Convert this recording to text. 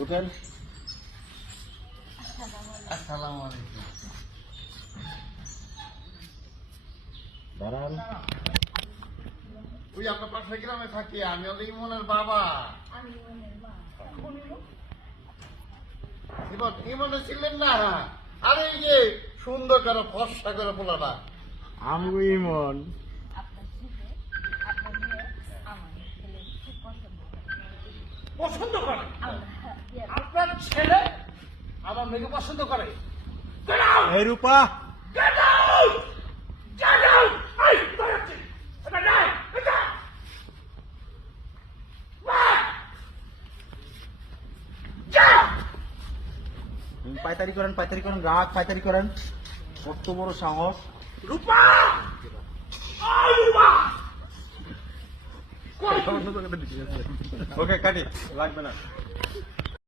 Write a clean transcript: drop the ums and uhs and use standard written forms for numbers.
ঢুকেন। আসসালামু আলাইকুম। দাঁড়ান। ওই আপনার পাশে গ্রামে থাকি, আমি হলো ইমনের বাবা। ইমনে ছিলেন না? আরে এই যে সুন্দর করে ফর্সা করে পোলাটা, আমি ইমন। পছন্দ করে? আপনার ছেলে আমার মেয়েকে পছন্দ করে? এই রূপা, পাইতারি করেন, পাইতারি করেন, রাগ পাইতারি করেন। কত বড় সাহস! রূপা! ওকে কাটি, লাগবে না।